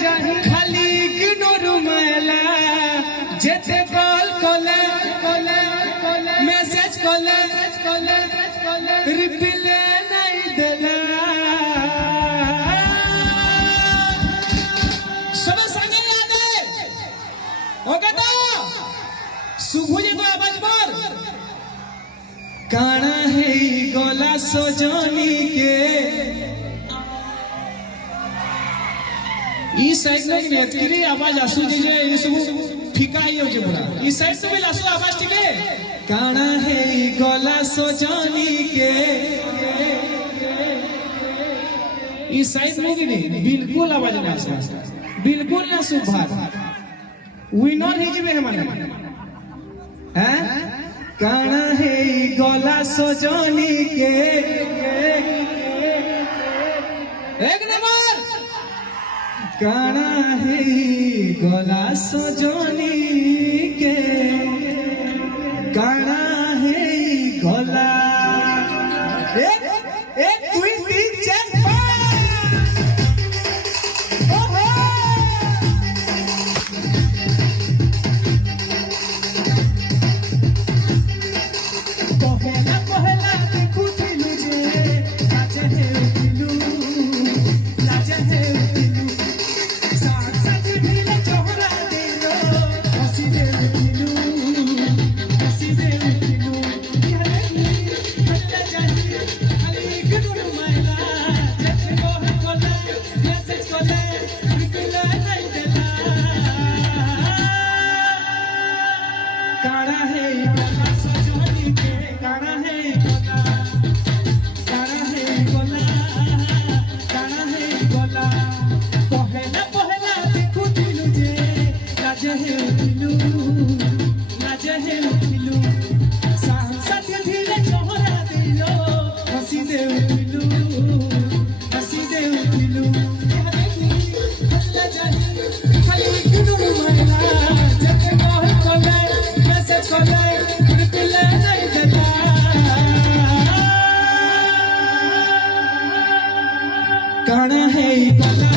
खाली इग्नोर माला जेते कॉल कोले मैसेज कोले रिप्लाई नहीं देला सब संगे याद है ओके तो सुबह को आवाज पर काना है गला सजनी के ई साइड में नेतकिरी आवाज आसु जे ये सब ठिका ही हो जे पूरा ई साइड से भी आसु आवाज ठीक है काना है गला सजनी के ई साइड में भी नहीं बिल्कुल आवाज ना आसु बिल्कुल ना सुभार विनर ही जे मेहमान हैं काना है गला सजनी के एक नंबर काना है गला सजनी के काना है गला एक दुई तीन चार काना है गला सजनी के काना है गला पहला देखु दिलु जे लाजे है उठिलु साथ धीरे चोहरा दिलो हसी दे उठिलु खाली किनु मायला जते कह कोले मैसेज कोले रिप्लाई नहीं देता काना है गला